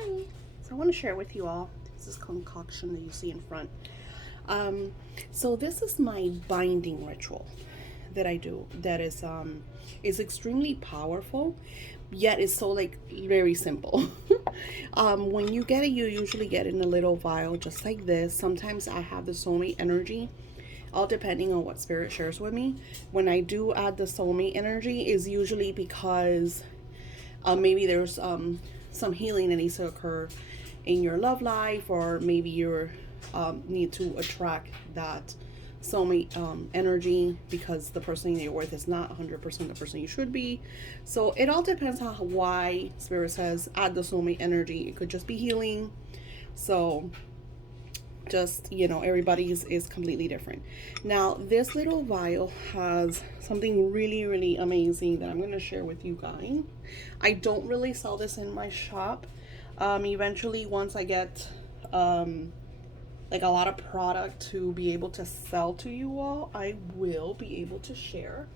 Hi. So I want to share with you all this concoction that you see in front. So this is my binding ritual that I do. That is extremely powerful, yet it's so like very simple. When you get it, you usually get it in a little vial, just like this. Sometimes I have the soulmate energy, all depending on what spirit shares with me. When I do add the soulmate energy, is usually because maybe there's some healing that needs to occur in your love life, or maybe you need to attract that soulmate energy because the person you're with is not 100% the person you should be. So it all depends on why spirit says add the soulmate energy. It could just be healing. So just, everybody's is completely different. Now this little vial has something really, really amazing that I'm going to share with you guys. I don't really sell this in my shop. Eventually, once I get like a lot of product to be able to sell to you all, I will be able to share.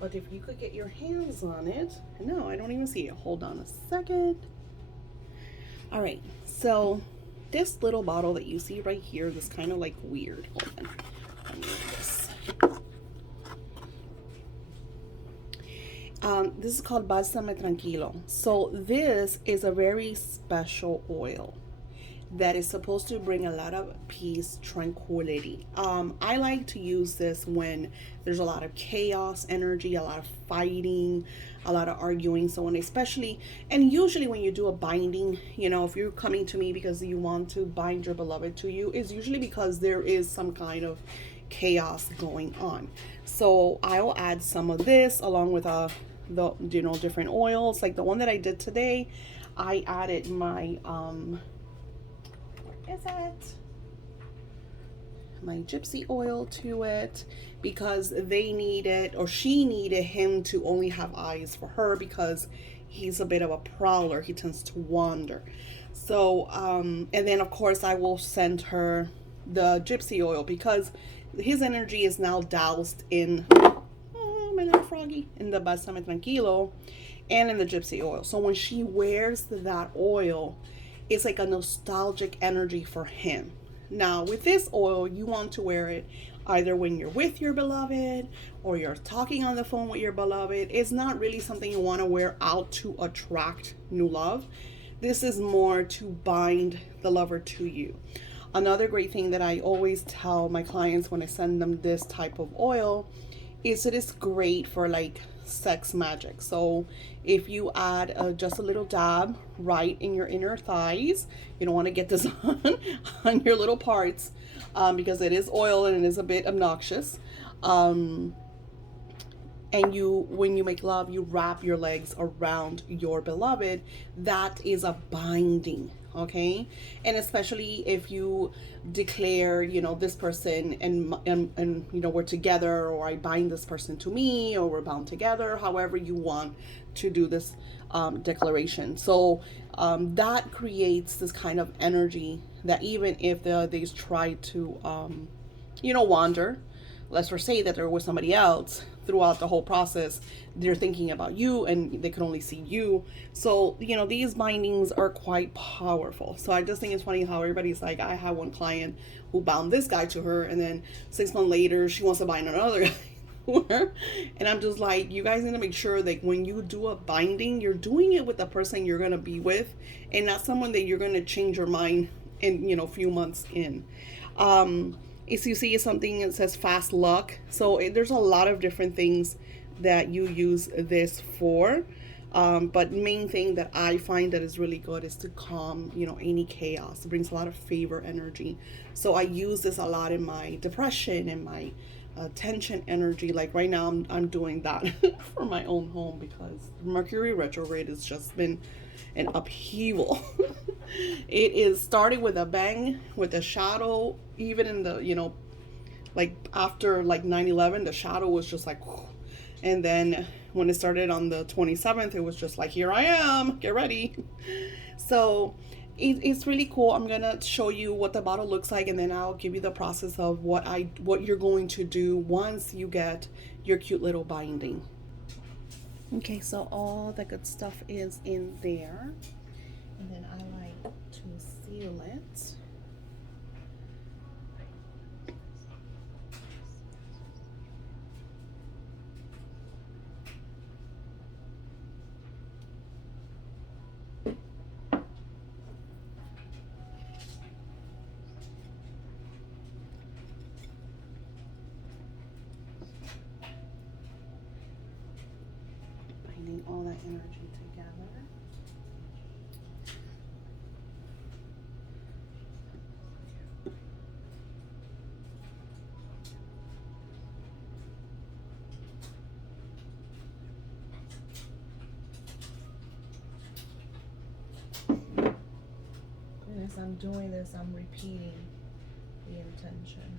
But if you could get your hands on it, no, I don't even see it. Hold on a second. All right, so this little bottle that you see right here, this kind of like weird. Hold on. Let me read this. This is called Bálsamo Tranquilo. So this is a very special oil that is supposed to bring a lot of peace, tranquility. I like to use this when there's a lot of chaos energy, a lot of fighting, a lot of arguing. So when especially, and usually when you do a binding, if you're coming to me because you want to bind your beloved to you, it's usually because there is some kind of chaos going on. So I'll add some of this along with the different oils. Like the one that I did today, I added my is that my gypsy oil to it because they needed, or she needed him to only have eyes for her because he's a bit of a prowler. He tends to wander. So and then of course I will send her the gypsy oil because his energy is now doused in, oh my little froggy, in the Bálsamo Tranquilo and in the gypsy oil. So when she wears that oil, it's like a nostalgic energy for him. Now, with this oil, you want to wear it either when you're with your beloved or you're talking on the phone with your beloved. It's not really something you want to wear out to attract new love. This is more to bind the lover to you. Another great thing that I always tell my clients when I send them this type of oil is it is great for like sex magic. So if you add just a little dab right in your inner thighs, you don't want to get this on your little parts because it is oil and it is a bit obnoxious. And when you make love, you wrap your legs around your beloved. That is a binding, okay? And especially if you declare, this person and we're together, or I bind this person to me, or we're bound together, however you want to do this declaration. So that creates this kind of energy that even if they try to wander, let's just say that there was somebody else throughout the whole process, they're thinking about you and they can only see you. So these bindings are quite powerful. So I just think it's funny how everybody's like, I have one client who bound this guy to her, and then 6 months later she wants to bind another guy to her. And I'm just like, you guys need to make sure that when you do a binding, you're doing it with the person you're going to be with and not someone that you're going to change your mind in a few months in. As you see, something that says fast luck. So there's a lot of different things that you use this for. But main thing that I find that is really good is to calm, any chaos. It brings a lot of favor energy. So I use this a lot in my depression and my tension energy. Like right now, I'm doing that for my own home because Mercury retrograde has just been an upheaval. It is starting with a bang, with a shadow. Even in the like after like 9/11, the shadow was just like whew. And then when it started on the 27th, it was just like, here I am, get ready. So it's really cool. I'm gonna show you what the bottle looks like, and then I'll give you the process of what you're going to do once you get your cute little binding. Okay, so all the good stuff is in there. And then I like it. Binding all that energy together. And as I'm doing this, I'm repeating the intention.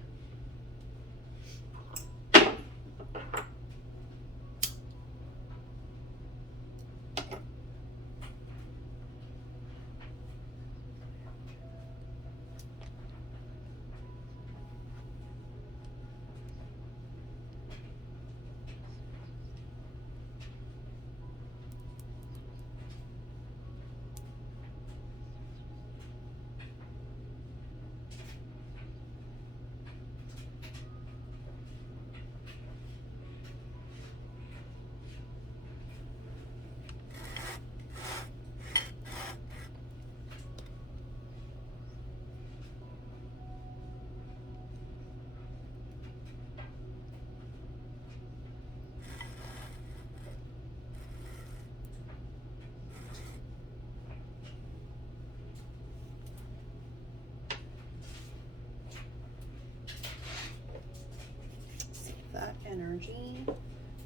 That energy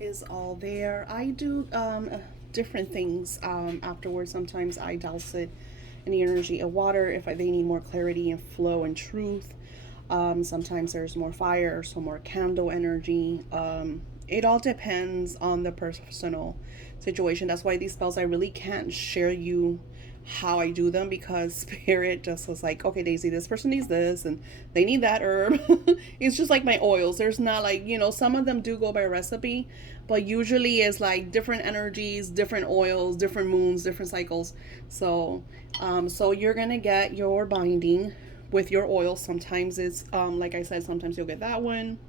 is all there. I do different things afterwards. Sometimes I douse it in the energy of water if they need more clarity and flow and truth. Sometimes there's more fire, so more candle energy. It all depends on the personal situation. That's why these spells I really can't share you how I do them, because spirit just was like, okay, Daisy, this person needs this and they need that herb. It's just like my oils. There's not like, some of them do go by recipe, but usually it's like different energies, different oils, different moons, different cycles. So you're gonna get your binding with your oil. Sometimes it's like I said, sometimes you'll get that one.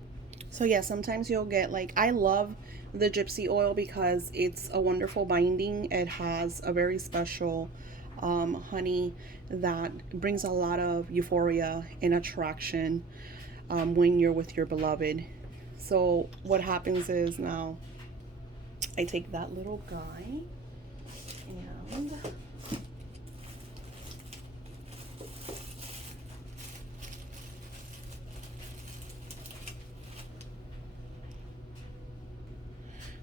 So yeah, sometimes you'll get, like, I love the gypsy oil because it's a wonderful binding. It has a very special honey that brings a lot of euphoria and attraction when you're with your beloved. So what happens is, now I take that little guy and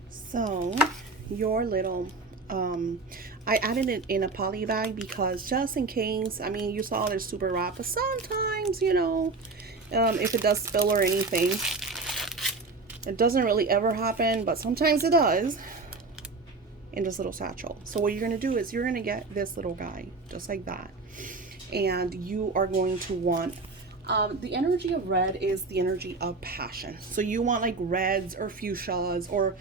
so your little I added it in a poly bag because just in case, I mean, you saw they're super wrapped, but sometimes, if it does spill or anything, it doesn't really ever happen, but sometimes it does, in this little satchel. So what you're going to do is you're going to get this little guy, just like that. And you are going to want, the energy of red is the energy of passion. So you want like reds or fuchsias or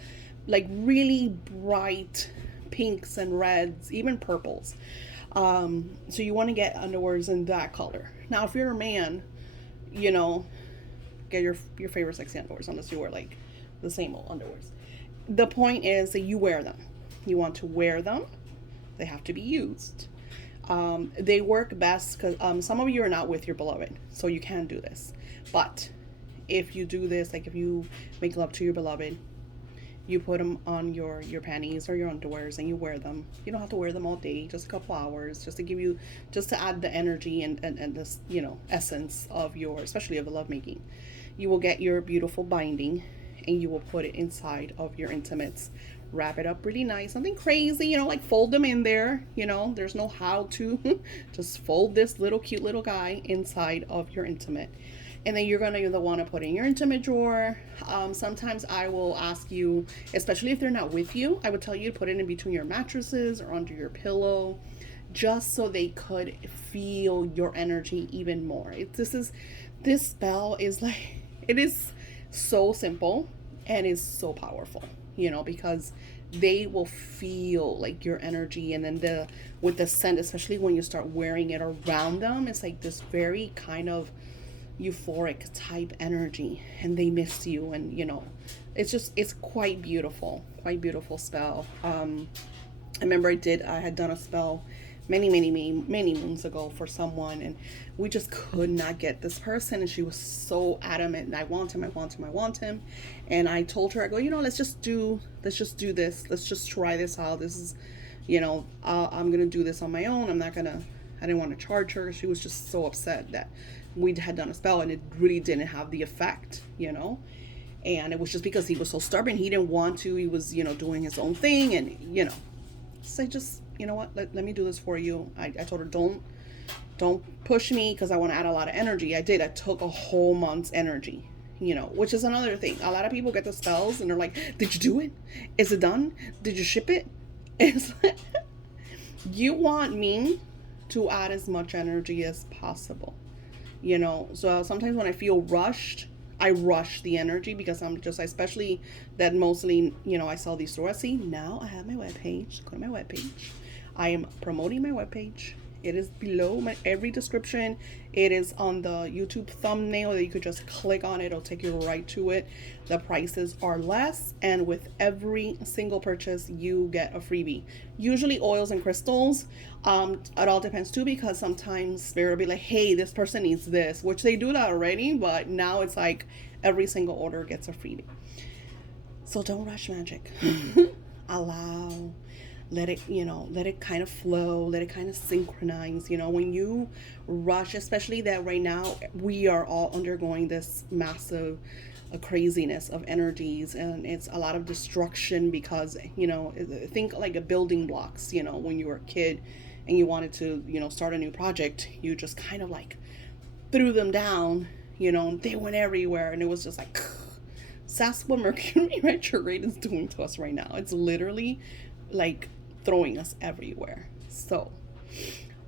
like really bright pinks and reds, even purples. So you want to get underwears in that color. Now, if you're a man, get your favorite sexy underwears, unless you wear like the same old underwears. The point is that you wear them. You want to wear them. They have to be used. They work best because some of you are not with your beloved, so you can't do this. But if you do this, like if you make love to your beloved, you put them on your panties or your underwears and you wear them. You don't have to wear them all day, just a couple hours, just to add the energy and this, essence of especially of the lovemaking. You will get your beautiful binding and you will put it inside of your intimates. Wrap it up really nice, something crazy, like fold them in there. There's no how to. Just fold this cute little guy inside of your intimate. And then you're going to want to put in your intimate drawer. Sometimes I will ask you, especially if they're not with you, I would tell you to put it in between your mattresses or under your pillow, just so they could feel your energy even more. This spell is like, it is so simple and is so powerful, because they will feel like your energy. And then the with the scent, especially when you start wearing it around them, it's like this very kind of euphoric type energy, and they miss you. And it's just, it's quite beautiful spell. I remember I had done a spell many moons ago for someone, and we just could not get this person, and she was so adamant, and I want him, I want him, I want him. And I told her, I go, let's just do this, let's just try this out. This is, I'm gonna do this on my own. I didn't want to charge her. She was just so upset that we had done a spell and it really didn't have the effect. And it was just because he was so stubborn. He didn't want to. He was, doing his own thing. And, so just, you know what, let me do this for you. I told her, don't push me, because I want to add a lot of energy. I did. I took a whole month's energy, which is another thing. A lot of people get the spells and they're like, did you do it? Is it done? Did you ship it? It's like, you want me to add as much energy as possible. So sometimes when I feel rushed, I rush the energy, because I'm just, especially that mostly, I sell these through Etsy. Now I have my webpage. Go to my webpage. I am promoting my webpage. It is below every description. It is on the YouTube thumbnail that you could just click on it. It'll take you right to it. The prices are less, and with every single purchase, you get a freebie. Usually oils and crystals. It all depends too, because sometimes Spirit will be like, hey, this person needs this, which they do that already, but now it's like every single order gets a freebie. So don't rush magic. Allow, let it kind of flow, let it kind of synchronize. When you rush, especially that right now we are all undergoing this massive craziness of energies, and it's a lot of destruction, because think like a building blocks. When you were a kid and you wanted to start a new project, you just kind of like threw them down, and they went everywhere, and it was just like that's what Mercury retrograde is doing to us right now. It's literally like throwing us everywhere. So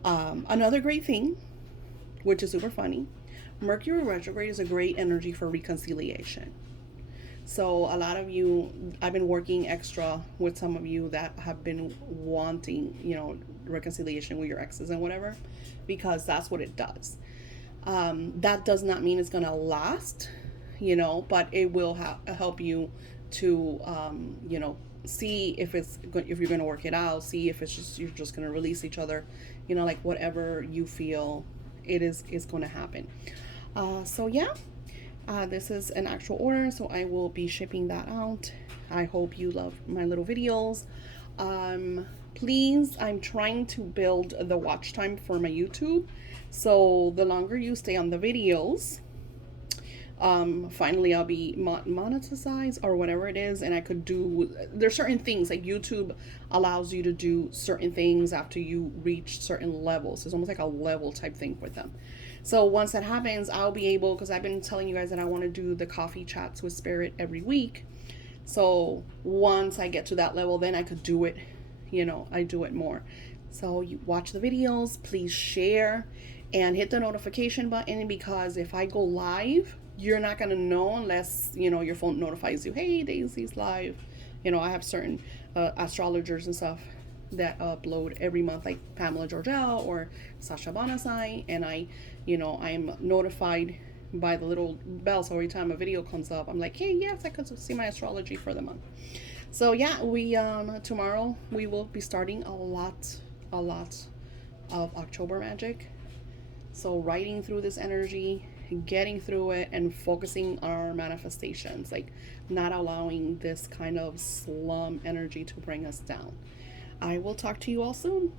another great thing, which is super funny, Mercury retrograde is a great energy for reconciliation. So a lot of you, I've been working extra with some of you that have been wanting, reconciliation with your exes and whatever, because that's what it does. That does not mean it's gonna last, but it will help you to, see if you're going to work it out, see if you're just going to release each other, like whatever you feel it is going to happen. So yeah, this is an actual order, so I will be shipping that out. I hope you love my little videos. Please, I'm trying to build the watch time for my YouTube, so the longer you stay on the videos, finally I'll be monetized or whatever it is, and I could do, there's certain things like YouTube allows you to do certain things after you reach certain levels. It's almost like a level type thing with them. So once that happens, I'll be able, because I've been telling you guys that I want to do the coffee chats with Spirit every week. So once I get to that level, then I could do it, I do it more. So you watch the videos, please share and hit the notification button, because if I go live, you're not going to know unless, your phone notifies you, hey, Daisy's live. I have certain astrologers and stuff that upload every month, like Pamela Georgelle or Sasha Bonasai, and I'm notified by the little bell, so every time a video comes up, I'm like, hey, yes, I could see my astrology for the month. So yeah, we tomorrow we will be starting a lot of October magic. So writing through this energy, getting through it, and focusing on our manifestations, like not allowing this kind of slum energy to bring us down. I will talk to you all soon.